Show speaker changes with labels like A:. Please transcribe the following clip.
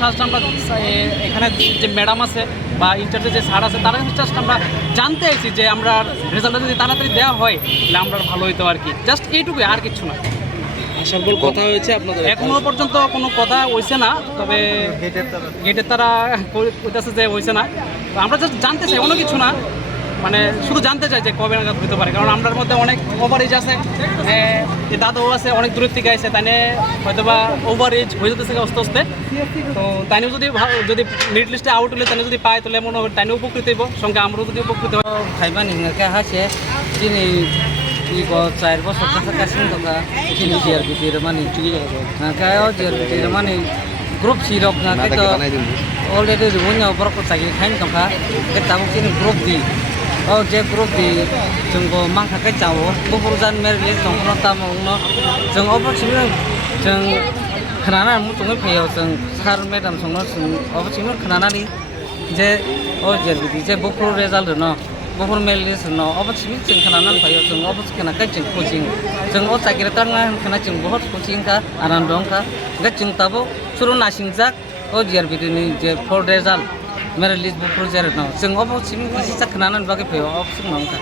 A: Just আমরা এখানে যে ম্যাডাম আছে বা ইন্টারভিউ যে স্যার আছে তারা জাস্ট আমরা জানতে আইছি যে আমরা রেজাল্টটা যদি তাড়াতাড়ি দেওয়া হয় তাহলে আমরা ভালো হইতো আর কি। জাস্ট এইটুকুই আর কিছু না।
B: কথা হয়েছে আপনাদের
A: এখনও পর্যন্ত কোনো কথা হইছে না তবে গেটের তারা। কইতেছে যে হইছে না। আমরা জাস্ট জানতে চাই অন্য কিছু না। মানে শুধু জানতে চাই যে কবে নাগাদ হইতে পারে কারণ আমরার মধ্যে অনেক ওভার এজ আছে দাদু আছে অনেক দূরের থেকে আছে তাই হয়তো বা ওভার এজ হয়ে যেতেছে আস্তে আস্তে। তো তাই যদি যদি মিড লিস্টে আউট হলে তাই যদি পায় তাহলে মনে হয় তাই উপকৃত হইব সঙ্গে আমরাও যদি উপকৃত
C: খাইবা নিহাকে হাসে চিনি চার বছর কাছে থাকা চিনি জিআরপিটির মানে নাকায় মানে গ্রুপ সিরক নাকি তো অলরেডি রুমনি অবরক থাকি খাইন থাকা তাবো গ্রুপ দিই। o je group di jung go mang khakai chawo bubur jan mer le jong no ta mong no jung opportunity jung khana mu tung pheo jung sar madam song no jung opportunity khana ni je o je di je bubur result no bubur mel le no opportunity jung khana nan pheo jung opportunity khana kai jung coaching jung o chakira ta nga khana jung bahut coaching ka anandong ka ga jung tabo suru nasing jak o je ni je for result मेरे list बखर जेर न जों अबसिनो खोनानानै बागै फैयो अबसिनो नंखा